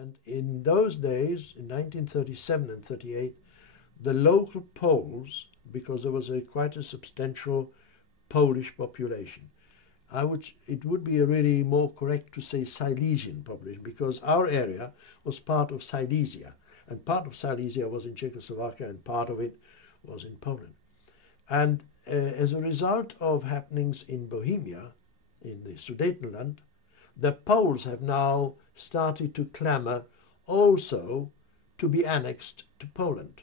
And in those days, in 1937 and 38, the local Poles, because there was quite a substantial Polish population, it would be really more correct to say Silesian population, because our area was part of Silesia, and part of Silesia was in Czechoslovakia, and part of it was in Poland. And as a result of happenings in Bohemia, in the Sudetenland, the Poles have now started to clamour also to be annexed to Poland.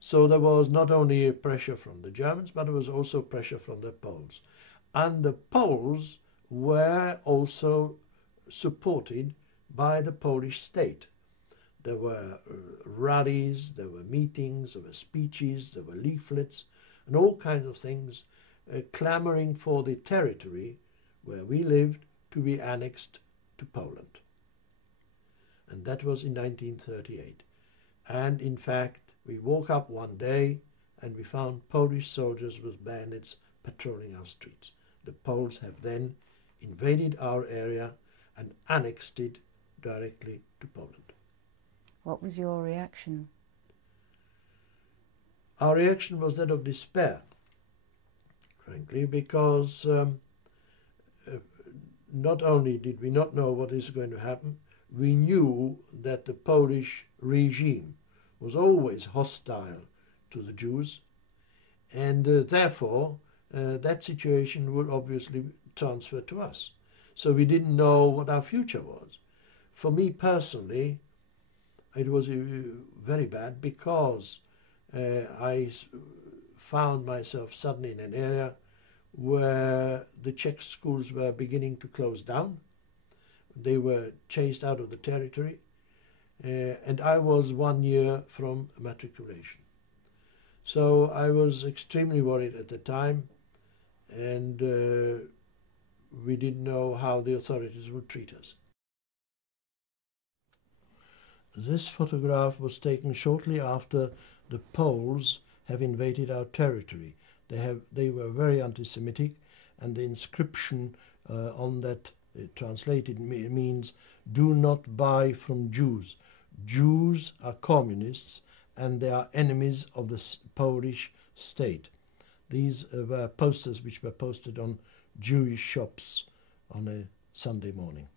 So there was not only pressure from the Germans, but there was also pressure from the Poles. And the Poles were also supported by the Polish state. There were rallies, there were meetings, there were speeches, there were leaflets, and all kinds of things clamouring for the territory where we lived to be annexed to Poland. And that was in 1938. And in fact, we woke up one day and we found Polish soldiers with bayonets patrolling our streets. The Poles have then invaded our area and annexed it directly to Poland. What was your reaction? Our reaction was that of despair, frankly, because not only did we not know what is going to happen, we knew that the Polish regime was always hostile to the Jews, and therefore that situation would obviously transfer to us. So we didn't know what our future was. For me personally, it was very bad, because I found myself suddenly in an area where the Czech schools were beginning to close down. They were chased out of the territory, and I was 1 year from matriculation. So I was extremely worried at the time, and we didn't know how the authorities would treat us. This photograph was taken shortly after the Poles have invaded our territory. They were very anti-Semitic, and the inscription on that translated means, "Do not buy from Jews. Jews are communists and they are enemies of the Polish state." These were posters which were posted on Jewish shops on a Sunday morning.